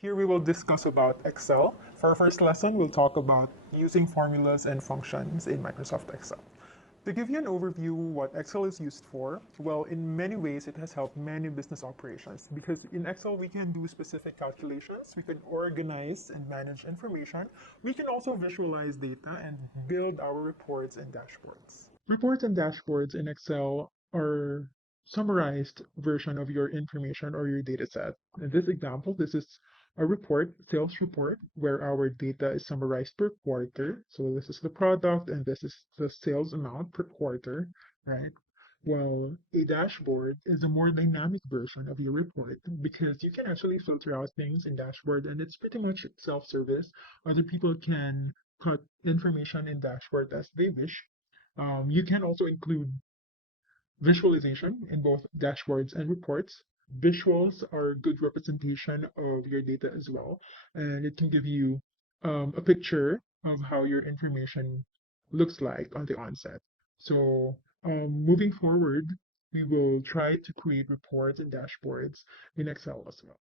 Here we will discuss about Excel. For our first lesson, we'll talk about using formulas and functions in Microsoft Excel. To give you an overview what Excel is used for, well, in many ways it has helped many business operations because in Excel we can do specific calculations, we can organize and manage information, we can also visualize data and build our reports and dashboards. Reports and dashboards in Excel are summarized version of your information or your data set. In this example, this is a report, sales report, where our data is summarized per quarter. So this is the product and this is the sales amount per quarter, right? Well, a dashboard is a more dynamic version of your report because you can actually filter out things in dashboard and it's pretty much self-service. Other people can put information in dashboard as they wish. You can also include visualization in both dashboards and reports. Visuals are a good representation of your data as well, and it can give you a picture of how your information looks like on the onset. So, moving forward, we will try to create reports and dashboards in Excel as well.